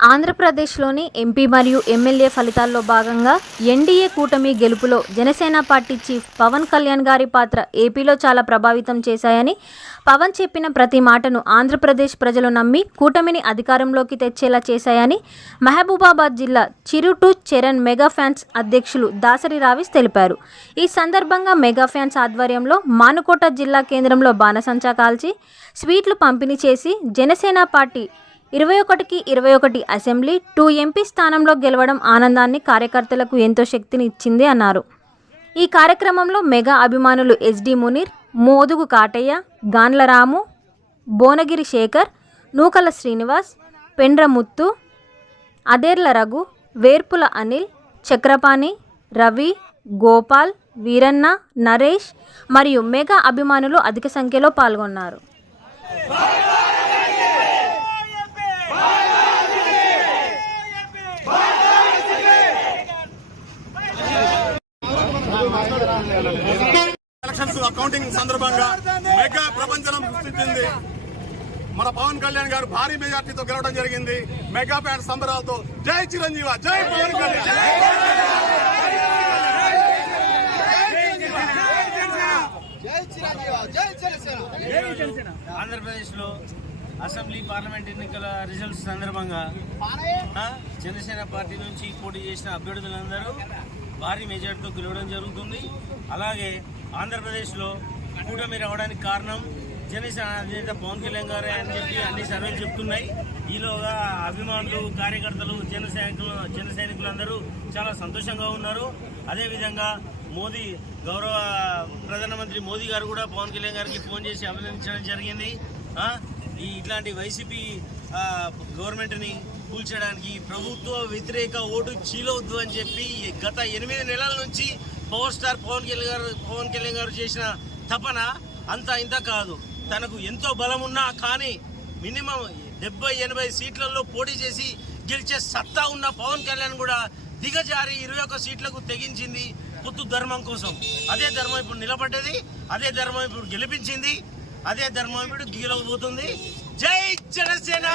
ఆంధ్రప్రదేశ్లోని ఎంపీ మరియు ఎమ్మెల్యే ఫలితాల్లో భాగంగా ఎన్డీఏ కూటమి గెలుపులో జనసేన పార్టీ చీఫ్ పవన్ కళ్యాణ్ గారి పాత్ర ఏపీలో చాలా ప్రభావితం చేశాయని పవన్ చెప్పిన ప్రతి మాటను ఆంధ్రప్రదేశ్ ప్రజలు నమ్మి కూటమిని అధికారంలోకి తెచ్చేలా చేశాయని మహబూబాబాద్ జిల్లా చిరుటు చరణ్ మెగా ఫ్యాన్స్ అధ్యక్షులు దాసరి రావిస్ తెలిపారు. ఈ సందర్భంగా మెగా ఫ్యాన్స్ ఆధ్వర్యంలో మానుకోట జిల్లా కేంద్రంలో బాణసంచా కాల్చి స్వీట్లు పంపిణీ చేసి జనసేన పార్టీ ఇరవై ఒకటికి ఇరవై ఒకటి అసెంబ్లీ టూ ఎంపీ స్థానంలో గెలవడం ఆనందాన్ని కార్యకర్తలకు ఎంతో శక్తిని ఇచ్చింది అన్నారు. ఈ కార్యక్రమంలో మెగా అభిమానులు ఎస్డి మునీర్ మోదుగు కాటయ్య గాన్ల రాము భువనగిరి శేఖర్ నూకల శ్రీనివాస్ పెండ్రముత్తు అదేర్ల రఘు వేర్పుల అనిల్ చక్రపాణి రవి గోపాల్ వీరన్న నరేష్ మరియు మెగా అభిమానులు అధిక సంఖ్యలో పాల్గొన్నారు. ఎలక్షన్స్ అకౌంటింగ్ సందర్భంగా మెగా ప్రపంచం సృష్టించింది మన పవన్ కళ్యాణ్ గారు భారీ మెజార్టీతో గెలవడం జరిగింది. మెగా ఫ్యాన్ సంబరాలతో జై చిరంజీవ జై పవన్ కళ్యాణ్. ఆంధ్రప్రదేశ్లో అసెంబ్లీ పార్లమెంట్ ఎన్నికల రిజల్ట్స్ సందర్భంగా జనసేన పార్టీ నుంచి పోటీ చేసిన అభ్యర్థులందరూ భారీ మెజార్టీతో గెలవడం జరుగుతుంది. అలాగే ఆంధ్రప్రదేశ్లో కూటమి రావడానికి కారణం జనసేన అధినేత పవన్ కళ్యాణ్ గారే అని చెప్పి అన్ని సర్వేలు చెప్తున్నాయి. ఈలోగా అభిమానులు కార్యకర్తలు జన సైనికులు జన సైనికులందరూ చాలా సంతోషంగా ఉన్నారు. అదేవిధంగా మోదీ గౌరవ ప్రధానమంత్రి మోదీ గారు కూడా పవన్ కళ్యాణ్ గారికి ఫోన్ చేసి అభినందించడం జరిగింది. ఈ ఇట్లాంటి వైసీపీ గవర్నమెంట్ని కూల్చడానికి ప్రభుత్వ వ్యతిరేక ఓటు చీలవద్దు అని చెప్పి గత ఎనిమిది నెలల నుంచి పవర్ స్టార్ పవన్ కళ్యాణ్ గారు పవన్ కళ్యాణ్ గారు చేసిన తపన అంత ఇంత కాదు. తనకు ఎంతో బలం ఉన్నా కానీ మినిమం డెబ్బై ఎనభై సీట్లలో పోటీ చేసి గెలిచే సత్తా ఉన్న పవన్ కళ్యాణ్ కూడా దిగజారి ఇరవై ఒక్క సీట్లకు తెగించింది పొత్తు ధర్మం కోసం. అదే ధర్మం ఇప్పుడు నిలబడ్డది అదే ధర్మం ఇప్పుడు గెలిపించింది. అదే ధర్మం గీలవబోతుంది జై జనసేన!